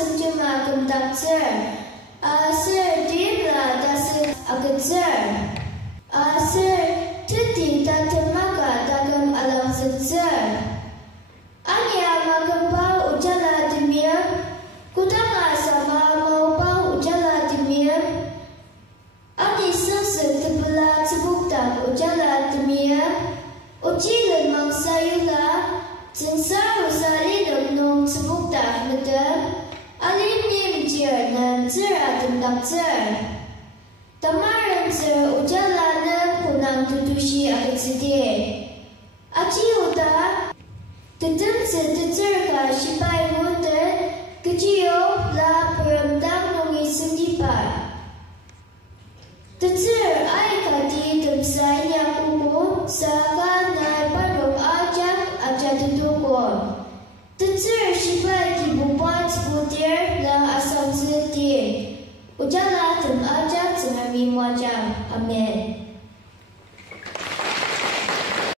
Senjuma Kumtakzer, Sir Dibla Dasir Agatzer, Sir Titi Tatamaga Dagam Alam Zitzer, Anya Magambau Ujala Demir, Kudanga Sama Maubau Ujala Demir, Ani Sasir Tibula Tibukta Ujala Demir, Ujilan Mangsayula, Zingsaru Salidum Nung Tibukta Medem, Alim Nim Jir Nam Zir Adam Dakzer, Tamaran Zir Ujala Nam Kunang Tutushi Agatside, Aji Uda, Tetem Zir Shipai Wuter, Kejio La Peramdam Nungi Sendipar. Tetzir Aikati Temsai Yakubu, Saka Nai Padok Ajak Tutukor. Tetzir Shipai Kibupan Sebutir La Asam Zir Ujala Tem Ajak Senami Wajam. Amin.